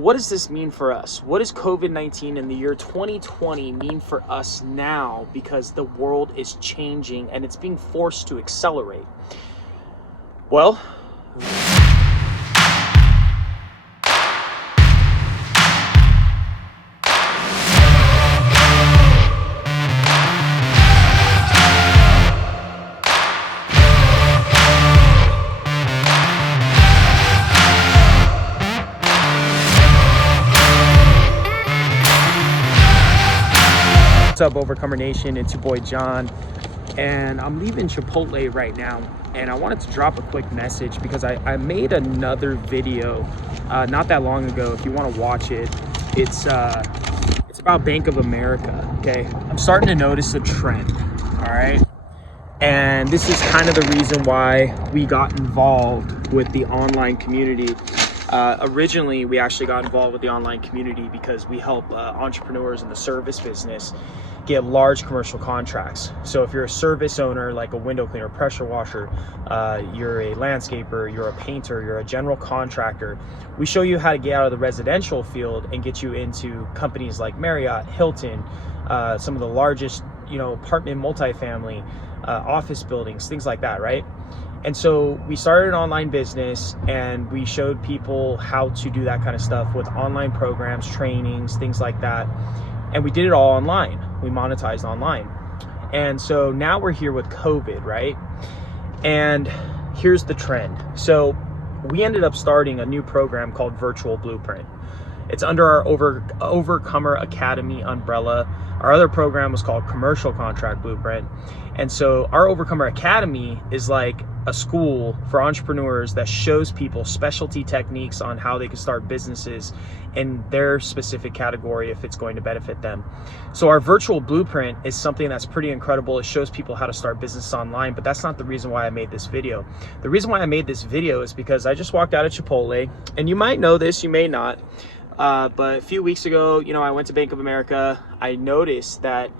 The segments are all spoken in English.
What does this mean for us? What does COVID-19 in the year 2020 mean for us now? Because the world is changing and it's being forced to accelerate. Well, what's up, Overcomer Nation? It's your boy John, and I'm leaving Chipotle right now, and I wanted to drop a quick message because I made another video not that long ago. If you want to watch it, it's about Bank of America. Okay, I'm starting to notice a trend. All right, and this is kind of the reason why we got involved with the online community. Originally, we actually got involved with the online community because we help entrepreneurs in the service business get large commercial contracts. So if you're a service owner, like a window cleaner, pressure washer, you're a landscaper, you're a painter, you're a general contractor, we show you how to get out of the residential field and get you into companies like Marriott, Hilton, some of the largest, apartment multifamily, office buildings, things like that, right? And so we started an online business and we showed people how to do that kind of stuff with online programs, trainings, things like that. And we did it all online. We monetized online. And so now we're here with COVID, right? And here's the trend. So we ended up starting a new program called Virtual Blueprint. It's under our Overcomer Academy umbrella. Our other program was called Commercial Contract Blueprint. And so our Overcomer Academy is like a school for entrepreneurs that shows people specialty techniques on how they can start businesses in their specific category if it's going to benefit them. So our Virtual Blueprint is something that's pretty incredible. It shows people how to start business online, but that's not the reason why I made this video. The reason why I made this video is because I just walked out of Chipotle, and you might know this, you may not. But a few weeks ago, I went to Bank of America. I noticed that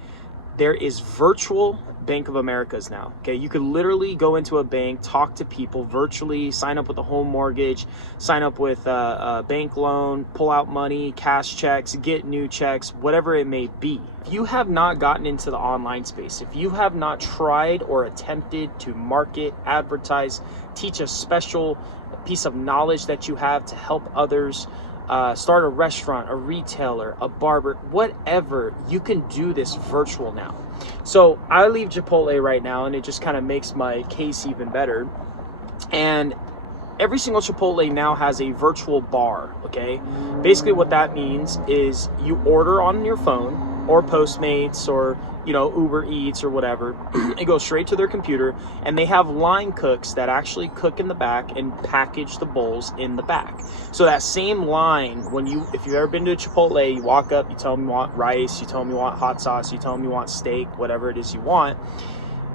there is virtual Bank of Americas now. Okay, you could literally go into a bank, talk to people virtually, sign up with a home mortgage, sign up with a bank loan, pull out money, cash checks, get new checks, whatever it may be. If you have not gotten into the online space, if you have not tried or attempted to market, advertise, teach a special piece of knowledge that you have to help others, start a restaurant, a retailer, a barber, whatever, you can do this virtual now. So I leave Chipotle right now, and it just kind of makes my case even better. And every single Chipotle now has a virtual bar, okay? Basically what that means is you order on your phone or Postmates or Uber Eats or whatever. It goes straight to their computer, and they have line cooks that actually cook in the back and package the bowls in the back. So that same line, if you've ever been to Chipotle, you walk up, you tell them you want rice, you tell them you want hot sauce, you tell them you want steak, whatever it is you want,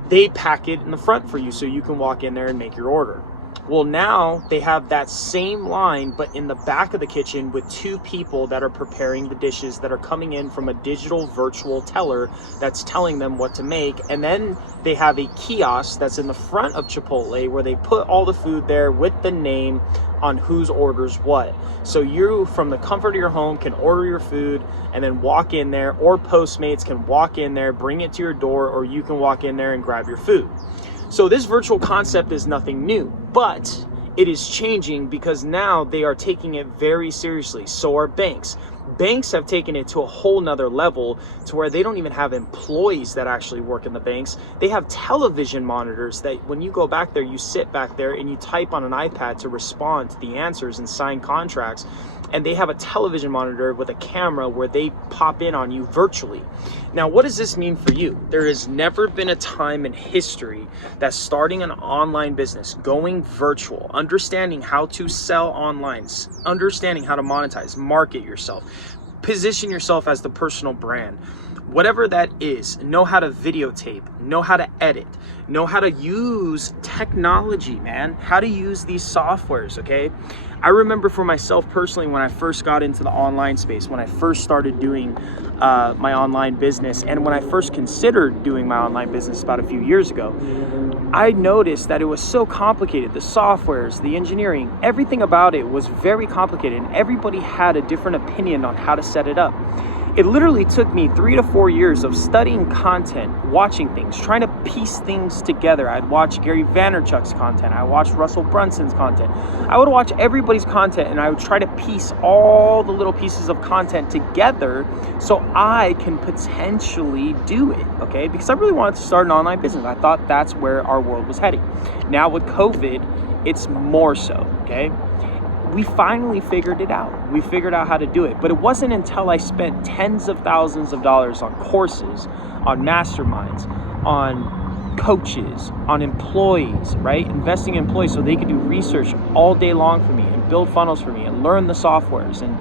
they pack it in the front for you so you can walk in there and make your order. Well, now they have that same line, but in the back of the kitchen with two people that are preparing the dishes that are coming in from a digital virtual teller that's telling them what to make. And then they have a kiosk that's in the front of Chipotle where they put all the food there with the name on whose orders what. So you, from the comfort of your home, can order your food and then walk in there, or Postmates can walk in there, bring it to your door, or you can walk in there and grab your food. So this virtual concept is nothing new, but it is changing because now they are taking it very seriously. So are banks. Banks have taken it to a whole nother level to where they don't even have employees that actually work in the banks. They have television monitors that when you go back there, you sit back there and you type on an iPad to respond to the answers and sign contracts. And they have a television monitor with a camera where they pop in on you virtually. Now, what does this mean for you? There has never been a time in history that starting an online business, going virtual, understanding how to sell online, understanding how to monetize, market yourself, position yourself as the personal brand, whatever that is, know how to videotape, know how to edit, know how to use technology, man, how to use these softwares, okay? I remember for myself personally, when I first got into the online space, when I first started doing my online business, and when I first considered doing my online business about a few years ago, I noticed that it was so complicated. The softwares, the engineering, everything about it was very complicated, and everybody had a different opinion on how to set it up. It literally took me 3 to 4 years of studying content, watching things, trying to piece things together. I'd watch Gary Vaynerchuk's content. I watched Russell Brunson's content. I would watch everybody's content, and I would try to piece all the little pieces of content together so I can potentially do it, okay? Because I really wanted to start an online business. I thought that's where our world was heading. Now with COVID, it's more so, okay? We finally figured it out. We figured out how to do it. But it wasn't until I spent tens of thousands of dollars on courses, on masterminds, on coaches, on employees, right? Investing in employees so they could do research all day long for me and build funnels for me and learn the softwares and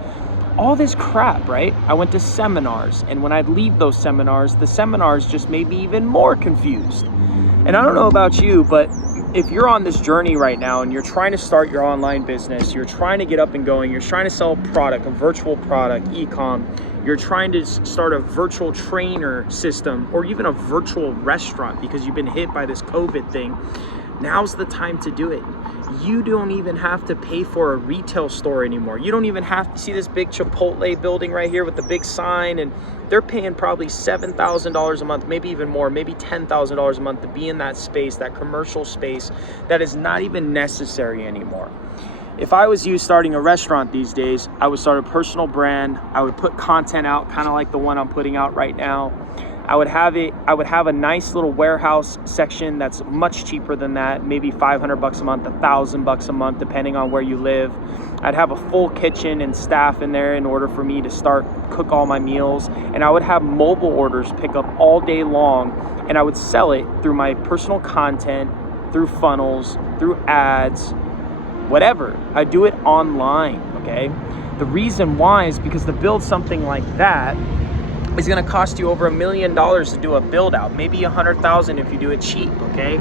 all this crap, right? I went to seminars, and when I'd leave those seminars, the seminars just made me even more confused. And I don't know about you, but if you're on this journey right now and you're trying to start your online business, you're trying to get up and going, you're trying to sell a product, a virtual product, e-com, you're trying to start a virtual trainer system or even a virtual restaurant because you've been hit by this COVID thing, now's the time to do it. You don't even have to pay for a retail store anymore. You don't even have to see this big Chipotle building right here with the big sign, and they're paying probably $7,000 a month, maybe even more, maybe $10,000 a month to be in that space, that commercial space that is not even necessary anymore. If I was you starting a restaurant these days, I would start a personal brand. I would put content out, kind of like the one I'm putting out right now. I would have a nice little warehouse section that's much cheaper than that, maybe $500 a month, $1,000 a month, depending on where you live. I'd have a full kitchen and staff in there in order for me to cook all my meals. And I would have mobile orders pick up all day long, and I would sell it through my personal content, through funnels, through ads, whatever. I do it online, okay? The reason why is because to build something like that is going to cost you over $1 million to do a build out, maybe $100,000 if you do it cheap, okay?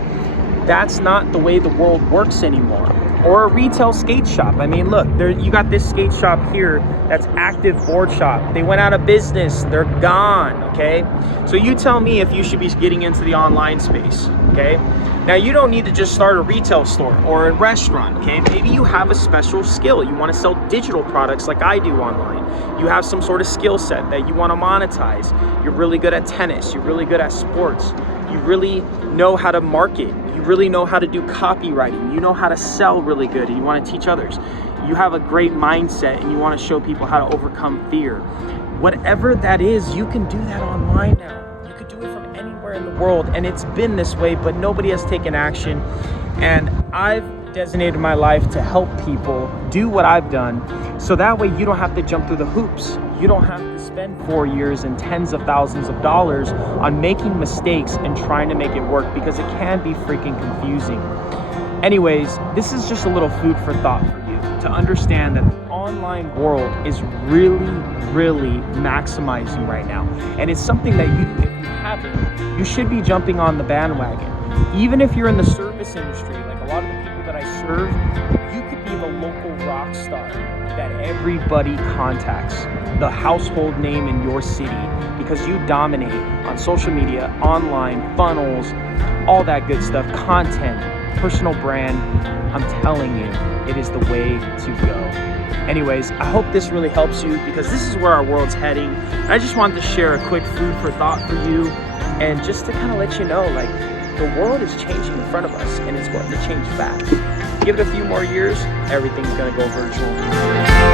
That's not the way the world works anymore. Or a retail skate shop. I mean, look, you got this skate shop here that's Active Board Shop. They went out of business. They're gone, okay? So you tell me if you should be getting into the online space, okay? Now, you don't need to just start a retail store or a restaurant, okay? Maybe you have a special skill. You want to sell digital products like I do online. You have some sort of skill set that you want to monetize. You're really good at tennis. You're really good at sports. You really know how to market. You really know how to do copywriting. You know how to sell really good, and you want to teach others. You have a great mindset, and you want to show people how to overcome fear. Whatever that is, you can do that online now. You could do it from anywhere in the world, and it's been this way, but nobody has taken action. And I've designated my life to help people do what I've done, so that way you don't have to jump through the hoops. You don't have to spend 4 years and tens of thousands of dollars on making mistakes and trying to make it work, because it can be freaking confusing. Anyways, this is just a little food for thought for you to understand that the online world is really, really maximizing right now. And it's something that if you haven't, you should be jumping on the bandwagon. Even if you're in the service industry, like a lot of the people that I serve, you could be the local rock star that everybody contacts, the household name in your city, because you dominate on social media, online, funnels, all that good stuff, content, personal brand. I'm telling you, it is the way to go. Anyways, I hope this really helps you, because this is where our world's heading. I just wanted to share a quick food for thought for you, and just to kind of let you know, like, the world is changing in front of us, and it's going to change fast. Give it a few more years, everything's going to go virtual.